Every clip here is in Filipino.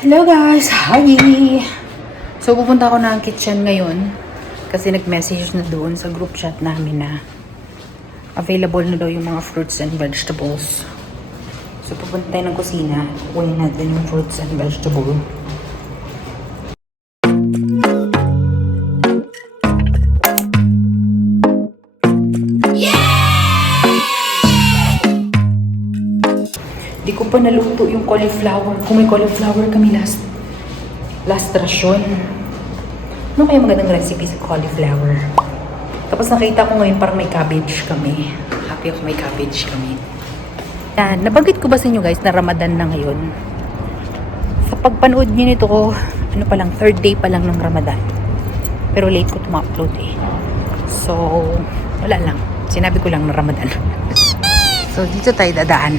Hello guys! Hi! So pupunta ako ng kitchen ngayon kasi nag-message na doon sa group chat namin na available na daw yung mga fruits and vegetables. So pupunta tayo ng kusina, kukunin natin yung fruits and vegetables. Di ko pa naluto yung cauliflower. Kung may cauliflower kami last rasyon. Ano kaya magandang recipe sa cauliflower? Tapos nakita ko ngayon parang may cabbage kami. Happy ako may cabbage kami. Yan. Nabanggit ko ba sa inyo guys na Ramadan na ngayon? Sa pagpanood nyo nito ko, ano pa lang, 3rd day pa lang ng Ramadan. Pero late ko tum-upload eh. So, wala lang. Sinabi ko lang na Ramadan. So, dito tayo dadaan.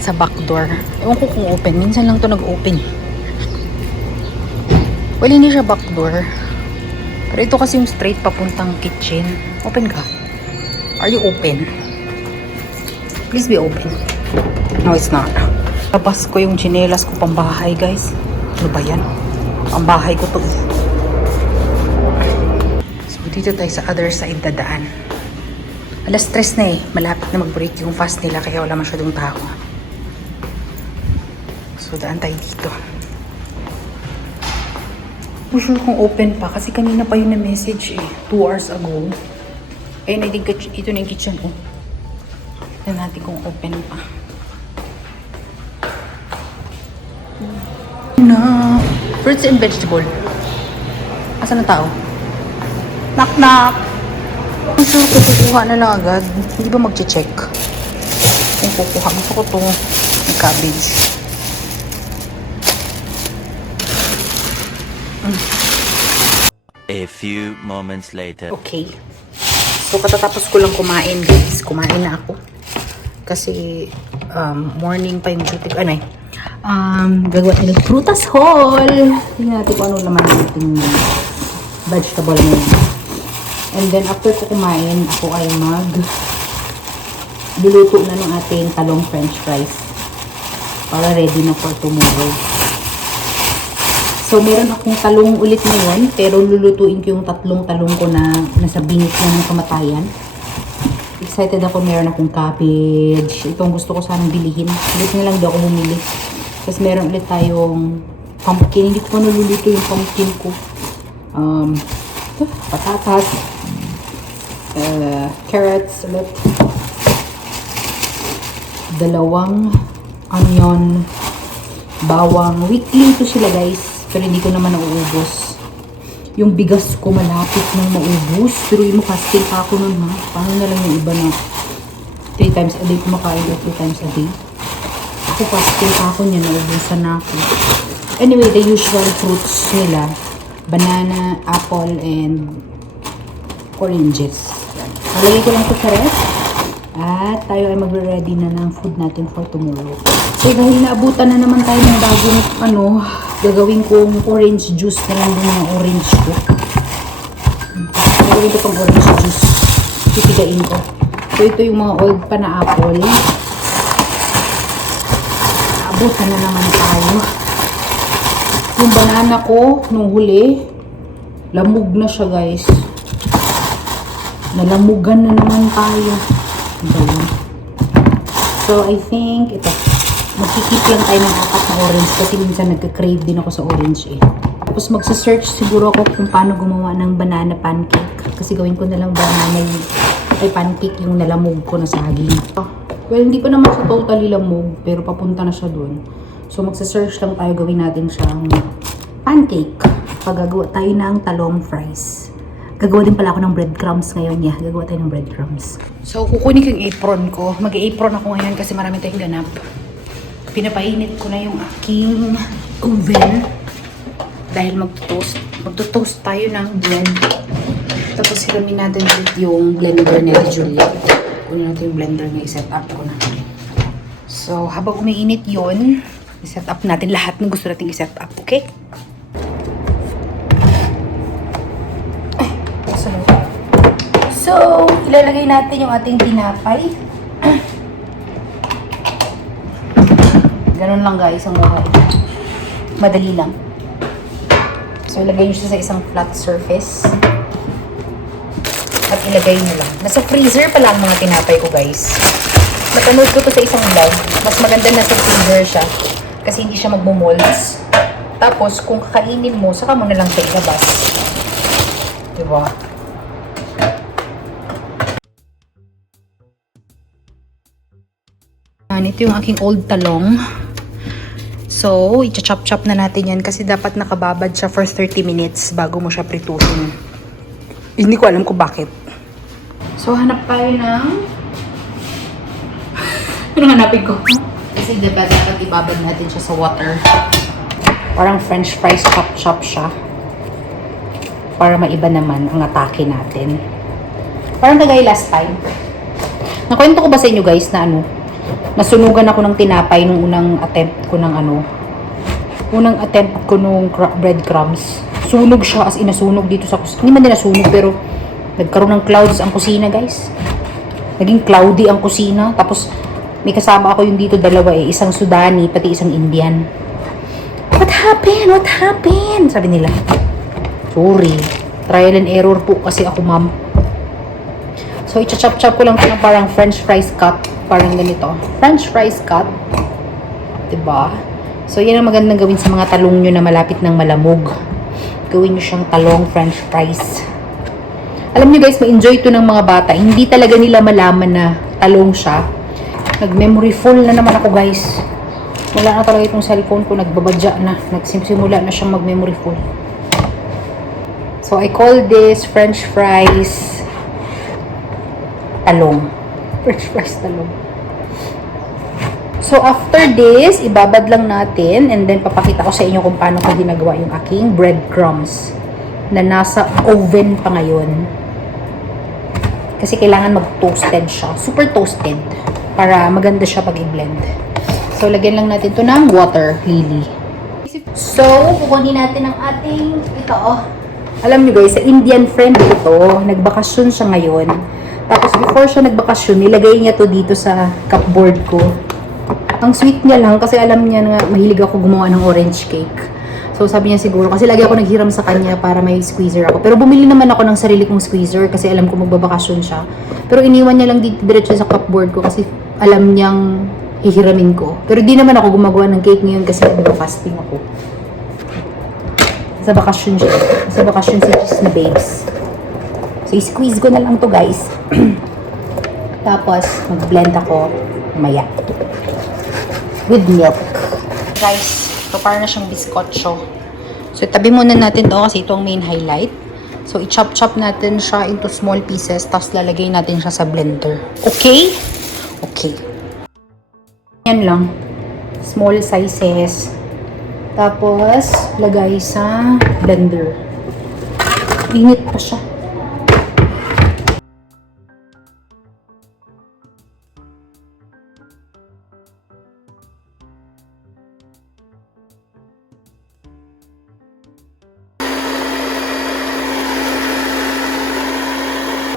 Sa back door. Ewan ko kung open. Minsan lang to nag-open. Well, hindi siya back door. Pero ito kasi yung straight papuntang kitchen. Open ka. Are you open? Please be open. No, it's not. Labas ko yung chinelas ko pambahay, guys. Ano ba yan? Pambahay ko to. So, dito tayo sa other side dadaan. Alas 3 na eh. Malapit na mag-break yung fast nila kaya wala masyadong tao. So, daan tayo dito. Hindi sure kung open pa. Kasi kanina pa yun na-message eh. 2 hours ago. Ayun, I think ito na yung kitchen oh. Tignan natin kung open pa. Na. Fruits and vegetable. Asan ang tao? Knock knock! Hindi sure kung kukuha na lang agad. Hindi ba mag-check? Kung kukuha. Gusto ko itong cabbage. A few moments later. Okay. So, katatapos ko lang kumain, guys. Kumain na ako. Kasi, morning pa yung duty ko. Ano eh? Gagawa tayo ng prutas haul. Tingnan natin kung ano naman natin vegetable na yun. And then, after ko kumain, ako ay luluto na ng ating talong french fries. Para ready na for tomorrow. So, meron akong talong ulit ngayon, pero lulutuin ko yung 3 talong ko na nasa bingit na ng kamatayan. Excited ako, meron akong cabbage. Itong gusto ko sanang bilihin. Ulit na lang di ako bumili. Tapos meron ulit tayong pumpkin. Hindi ko pa naluluto yung pumpkin ko. Patatas. Carrots ulit. 2 onion. Bawang. Weekly ito sila guys. Pero hindi ko naman nauubos. Yung bigas ko malapit nang maubos. Pero yung fasting pa ako nun ha. Paano na lang yung iba na 3 times a day kumakain o 2 times a day. Ako fasting pa ako niya. Naubusan na ako. Anyway, the usual fruits nila. Banana, apple, and oranges. Nalagay ko lang ito sa rest. At tayo ay magre-ready na ng food natin for tomorrow. So dahil naabutan na naman tayo ng bagong gagawin kong orange juice na lang din yung orange ko. Gagawin ko pang orange juice. Pipigain ko. So ito yung mga old pa na apple. Naabutan na naman tayo. Yung banana ko nung huli, lamog na siya guys. Nalamugan na naman tayo. So I think ito. Magkikip lang tayo ng 4 na orange kasi minsan nagka-crave din ako sa orange eh. Tapos magsa-search siguro ako kung paano gumawa ng banana pancake. Kasi gawin ko na lang banana pancake yung nalamog ko na saging. Well, hindi pa naman siya totally lamog pero papunta na siya dun. So magsa-search lang tayo, gawin natin siyang pancake. Pagagawa tayo ng talong fries. Gagawa din pala ako ng breadcrumbs ngayon. Yeah, gagawa tayo ng breadcrumbs. So kukunin ko yung apron ko. Mag-apron ako ngayon kasi marami tayong ganap. Pinapainit ko na yung aking oven dahil magto-toast tayo ng bread. Tapos hiramin natin ulit yung blender ni Julia. Kunin natin yung blender niya, i-set up ko na. So habang umiinit yun, i-set up natin lahat ng gusto natin i-set up, okay? So ilalagay natin yung ating tinapay. Ganun lang guys ang buhay. Madali lang. So, ilagay nyo siya sa isang flat surface. At ilagay nyo lang. Nasa freezer pala ang mga tinapay ko, guys. Napanood ko to sa isang vlog. Mas maganda na sa freezer siya. Kasi hindi siya magmumolds. Tapos, kung kakainin mo, saka mo na lang siya ilabas. Diba? Ito yung aking old talong. So, i-chop-chop na natin yan kasi dapat nakababad siya for 30 minutes bago mo siya prituhin. Hindi ko alam kung bakit. So, hanap tayo ng... Anong hanapin ko? Kasi diba dapat ibabad natin siya sa water. Parang french fries chop-chop siya. Para maiba naman ang atake natin. Parang kagaya last time. Nakwento ko ba sa inyo guys na nasunugan ako ng tinapay nung unang attempt ko nung breadcrumbs. Sunog siya as inasunog dito sa kusina. Hindi man din nasunog pero nagkaroon ng clouds ang kusina guys. Naging cloudy ang kusina. Tapos may kasama ako yung dito dalawa isang Sudani pati isang Indian. What happened? What happened? Sabi nila. Sorry. Trial and error po kasi ako ma'am. So, i-chop-chop ko lang ito ng parang french fries cut. Parang ganito. French fries cut. Diba? So, yan ang magandang gawin sa mga talong nyo na malapit ng malamog. Gawin nyo siyang talong french fries. Alam nyo guys, ma-enjoy ito ng mga bata. Hindi talaga nila malaman na talong siya. Nag-memory full na naman ako guys. Wala na talaga itong cellphone ko. Nagbabadya na. Nagsimula na siyang mag-memory full. So, I call this french fries talong. French fries talong. So, after this, ibabad lang natin and then papakita ko sa inyo kung paano ko ginagawa yung aking breadcrumbs na nasa oven pa ngayon. Kasi kailangan mag-toasted siya. Super toasted para maganda siya pag i-blend. So, lagyan lang natin to ng water, lily. So, kukunin natin ang ating ito. Alam nyo guys, sa Indian friend ko to, nagbakasyon siya ngayon. Tapos before siya nagbakasyon, nilagay niya to dito sa cupboard ko. Ang sweet niya lang kasi alam niya na mahilig ako gumawa ng orange cake. So sabi niya siguro, kasi lagi ako naghiram sa kanya para may squeezer ako. Pero bumili naman ako ng sarili kong squeezer kasi alam ko magbabakasyon siya. Pero iniwan niya lang dito diretso sa cupboard ko kasi alam niyang hihiramin ko. Pero di naman ako gumagawa ng cake ngayon kasi fasting ako. Sa bakasyon siya. Sa bakasyon si Cheese na babes. So, i-squeeze ko na lang to guys. Tapos, mag-blend ako maya. With milk. Guys, so para na siyang biskotso. So, tabi muna natin to kasi ito ang main highlight. So, i-chop-chop natin siya into small pieces. Tapos, lalagay natin siya sa blender. Okay? Okay. Yan lang. Small sizes. Tapos, lagay sa blender. Init pa siya.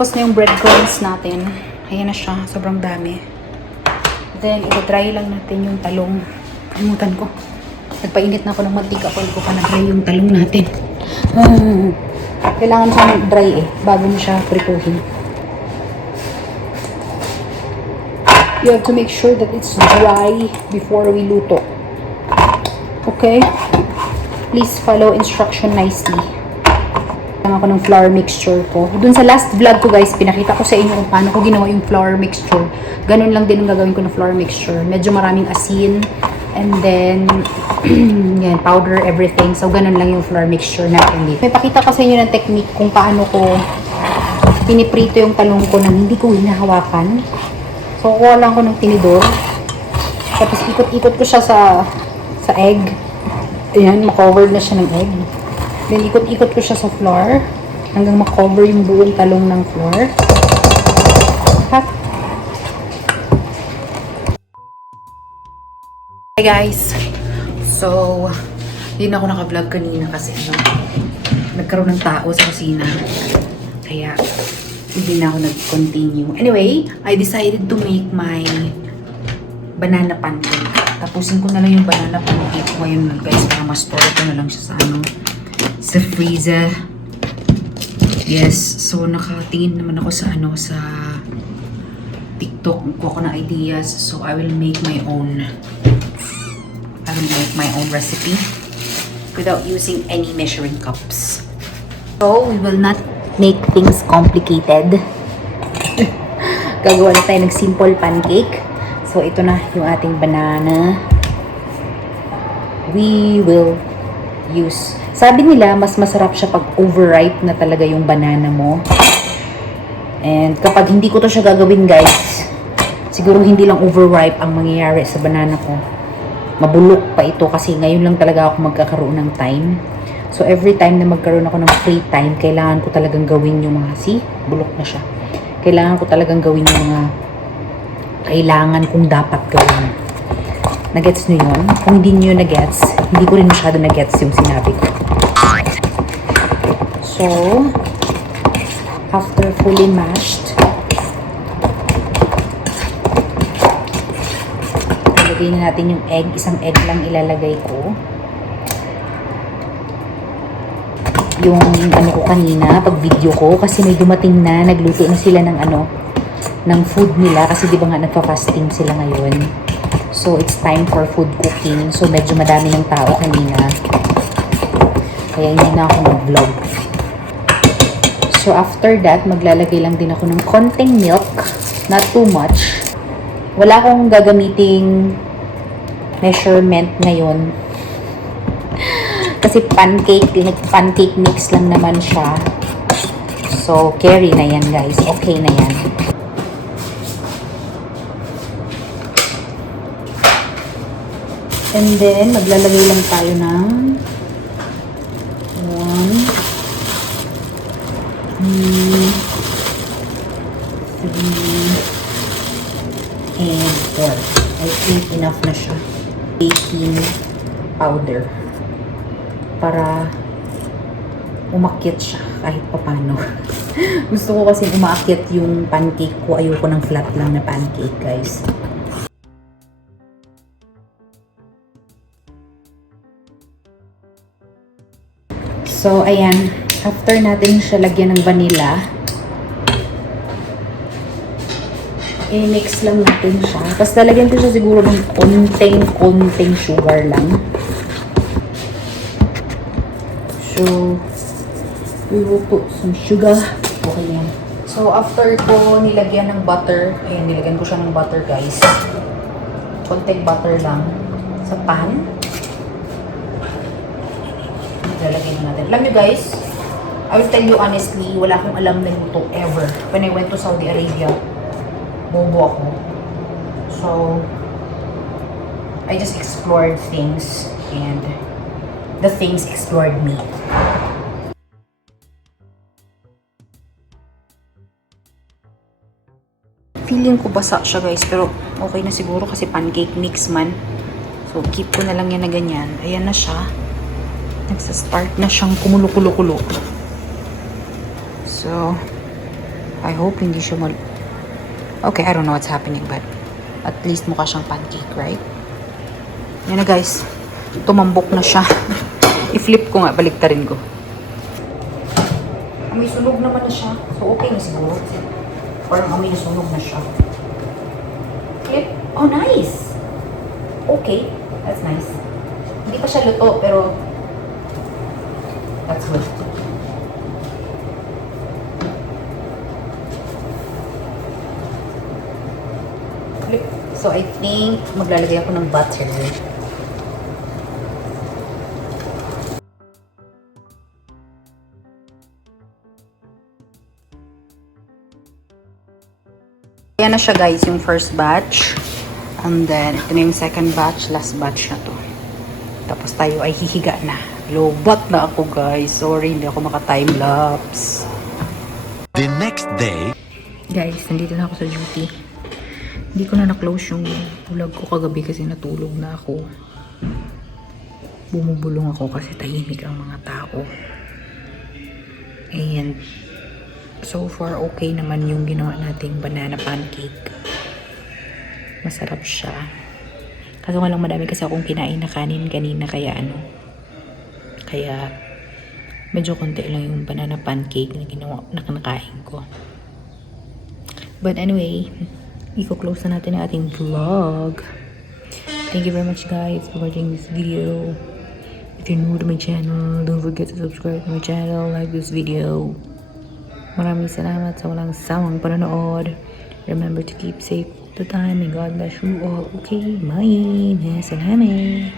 Tapos na yung breadcrumbs natin. Ayan na siya. Sobrang dami. Then, i-dry lang natin yung talong. Kalimutan ko. Nagpainit na ako ng mantika. Kung ko pa na-dry yung talong natin. Kailangan siyang dry bago mo siya prituhin. You have to make sure that it's dry before we luto. Okay? Please follow instruction nicely. Ako ng flour mixture ko. Dun sa last vlog ko guys, pinakita ko sa inyo kung paano ko ginawa yung flour mixture. Ganun lang din ang gagawin ko ng flour mixture. Medyo maraming asin. And then, yan, powder, everything. So, ganun lang yung flour mixture natin dito. May pakita ko sa inyo ng technique kung paano ko piniprito yung talong ko nang hindi ko hinahawakan. So, kuha lang ko ng tinidor. Tapos, ikot-ikot ko siya sa egg. Ayan, makover na siya ng egg. Then, ikot-ikot ko siya sa flour hanggang makover yung buong talong ng flour. Cut. Hey guys! So, hindi na ako naka-vlog kanina kasi nagkaroon ng tao sa kusina. Kaya, hindi na ako nag-continue. Anyway, I decided to make my banana pancake. Tapusin ko na lang yung banana pancake ko ngayon guys, para ma-store ko na lang siya sa sa freezer. Yes, so nakatingin naman ako sa sa TikTok, kuha ko ng ideas. So I will make my own recipe without using any measuring cups. So we will not make things complicated. Gagawa na tayo ng simple pancake. So ito na yung ating banana. We will use, sabi nila mas masarap siya pag overripe na talaga yung banana mo. And kapag hindi ko to siya gagawin guys, siguro hindi lang overripe ang mangyayari sa banana ko. Mabulok pa ito kasi ngayon lang talaga ako magkakaroon ng time. So every time na magkaroon ako ng free time, kailangan ko talagang gawin yung mga, bulok na siya. Kailangan ko talagang gawin yung mga kailangan kong dapat gawin. Nagets nyo yun? Kung hindi nyo nagets, hindi ko rin masyado nagets yung sinabi ko. So, after fully mashed, ilagay na natin yung egg. Isang egg lang ilalagay ko. Yung ko kanina, pag video ko, kasi may dumating na, nagluto na sila ng ng food nila, kasi di ba nga nagpa-fasting sila ngayon. So, it's time for food cooking. So, medyo madami ng tao kanina. Kaya hindi na ako mag-vlog. So, after that, maglalagay lang din ako ng konting milk. Not too much. Wala akong gagamiting measurement ngayon. Kasi pancake mix lang naman siya. So, carry na yan guys. Okay na yan. And then, maglalagay lang tayo ng 1, 2, 3, and 4. I think enough na siya. Baking powder. Para umakyat siya kahit papano. Gusto ko kasi umakyat yung pancake ko. Ayoko ng flat lang na pancake, guys. So, ayan. After natin siya lagyan ng vanilla, i-mix lang natin siya. Tapos lalagyan ko siya siguro ng konting sugar lang. So, we will put some sugar. Okay yan. So, after ko nilagyan ng butter, ayan, nilagyan ko siya ng butter, guys. Konting butter lang sa pan. Lalagyan na natin. Alam nyo, guys, I will tell you honestly, wala akong alam na luto ever. When I went to Saudi Arabia, bobo ako. So, I just explored things and the things explored me. Feeling ko basa siya guys, pero okay na siguro kasi pancake mix man. So, keep ko na lang yan na ganyan. Ayan na siya. Nagsa-start na siyang kumulo-kulo-kulo. So, I hope hindi siya okay, I don't know what's happening, but at least mukha siyang pancake, right? Yan na guys. Tumambok na siya. I-flip ko nga, baliktarin ko. Amoy sunog naman na siya. So, okay na siguro. Parang amoy sunog na siya. Flip. Oh, nice! Okay. That's nice. Hindi pa siya luto, pero that's good. Flip. So, I think maglalagay ako ng butter. Ayan na siya guys, yung first batch. And then, ito na yung second batch. Last batch na to. Tapos tayo ay hihiga na. Lobat na ako guys. Sorry, hindi ako maka-time-lapse. The next day, Guys, nandito na ako sa duty. Hindi ko na na-close yung vlog ko kagabi kasi natulog na ako. Bumubulong ako kasi tahimik ang mga tao. And so far, okay naman yung ginawa nating banana pancake. Masarap siya. Kaso nga lang madami kasi akong kinain na kanin kanina kaya kaya medyo konti lang yung banana pancake na kinakain ko. But anyway, i-close na natin ang ating vlog. Thank you very much guys for watching this video. If you're new to my channel, don't forget to subscribe to my channel, like this video. Maraming salamat sa walang sawang panonood. Remember to keep safe all the time and God bless you all. Okay, bye. Salamat.